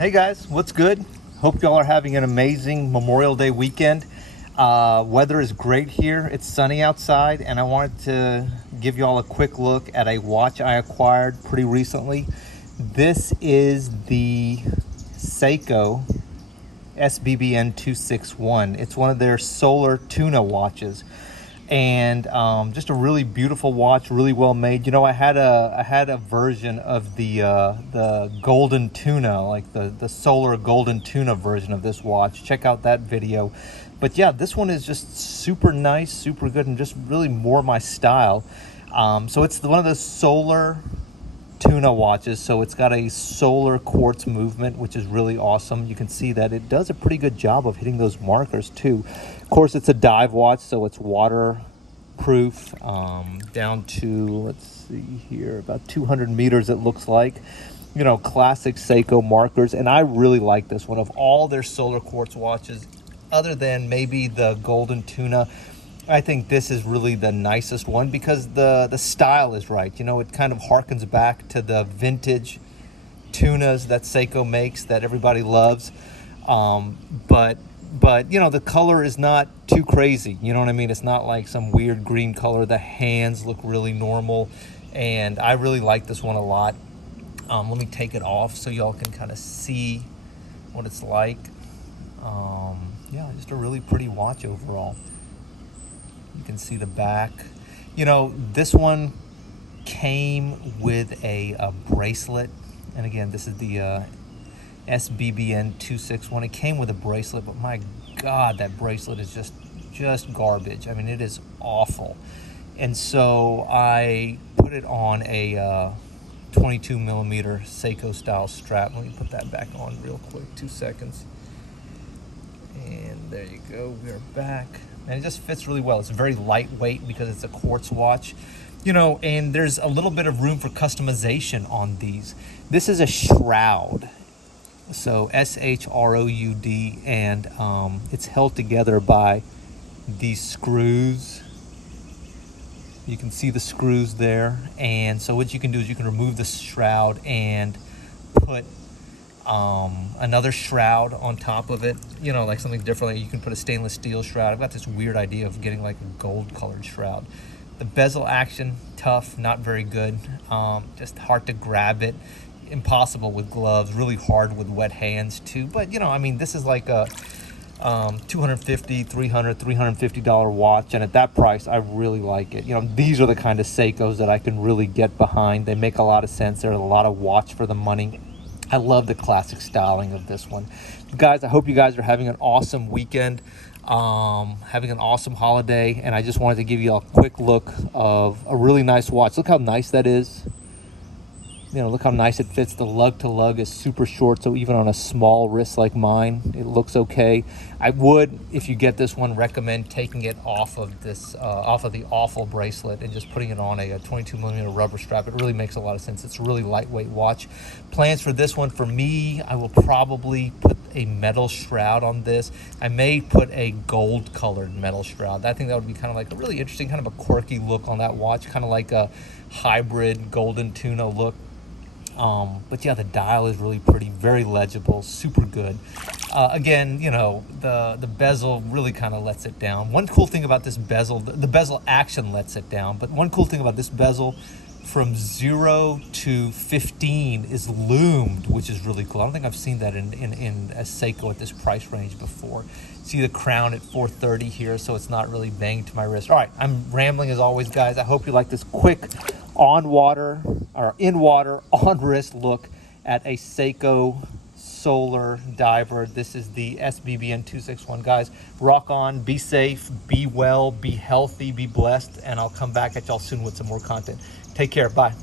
Hey guys, what's good? Hope y'all are having an amazing Memorial Day weekend. Weather is great here. It's sunny outside, and I wanted to give y'all a quick look at a watch I acquired pretty recently. This is the Seiko SNE497. It's one of their Solar Tuna watches, and just a really beautiful watch, really well made. You know, I had a version of the golden tuna, like the solar golden tuna version of this watch. Check out that video. But yeah, this one is just super nice, super good, and just really more my style. So it's one of the Solar Tuna watches, so it's got a solar quartz movement, which is really awesome. You can see that it does a pretty good job of hitting those markers too. Of course, it's a dive watch, so it's waterproof down to, let's see here, about 200 meters it looks like. You know, classic Seiko markers, and I really like this one. Of all their solar quartz watches, other than maybe the golden tuna, I think this is really the nicest one because the style is right. You know, it kind of harkens back to the vintage tunas that Seiko makes that everybody loves. But you know, the color is not too crazy. You know what I mean? It's not like some weird green color. The hands look really normal, and I really like this one a lot. Let me take it off so y'all can kind of see what it's like. Yeah, just a really pretty watch overall. You can see the back. You know, this one came with a bracelet, and again, this is the SNE497. It came with a bracelet, but my God, that bracelet is just garbage. I mean, it is awful. And so I put it on a 22 millimeter Seiko style strap. Let me put that back on real quick, 2 seconds. And there you go, we're back. And it just fits really well. It's very lightweight because it's a quartz watch. You know, and there's a little bit of room for customization on these. This is a shroud. So S-H-R-O-U-D, and it's held together by these screws. You can see the screws there. And so what you can do is you can remove the shroud and put another shroud on top of it, you know, like something different. Like you can put a stainless steel shroud. I've got this weird idea of getting like a gold colored shroud. The bezel action, tough, not very good. Just hard to grab it, impossible with gloves, really hard with wet hands too. But you know, I mean, this is like a $250, $300, $350 watch, and at that price I really like it. You know, these are the kind of Seikos that I can really get behind. They make a lot of sense. They're a lot of watch for the money. I love the classic styling of this one. Guys, I hope you guys are having an awesome weekend, having an awesome holiday, and I just wanted to give you a quick look of a really nice watch. Look how nice that is. You know, look how nice it fits. The lug to lug is super short, so even on a small wrist like mine, it looks okay. I would, if you get this one, recommend taking it off of this, off of the awful bracelet and just putting it on a 22 millimeter rubber strap. It really makes a lot of sense. It's a really lightweight watch. Plans for this one, for me, I will probably put a metal shroud on this. I may put a gold colored metal shroud. I think that would be kind of like a really interesting, kind of a quirky look on that watch, kind of like a hybrid golden tuna look. But yeah, the dial is really pretty, very legible, super good. Again, you know, the bezel really kind of lets it down. One cool thing about this bezel, the bezel action lets it down, but one cool thing about this bezel, from 0 to 15 is loomed, which is really cool. I don't think I've seen that in a Seiko at this price range before. See the crown at 430 here, so it's not really banged to my wrist. All right, I'm rambling as always, guys. I hope you like this quick on water or in water on wrist look at a Seiko Solar diver. This is the SNE497. Guys, rock on, be safe, be well, be healthy, be blessed, and I'll come back at y'all soon with some more content. Take care. Bye.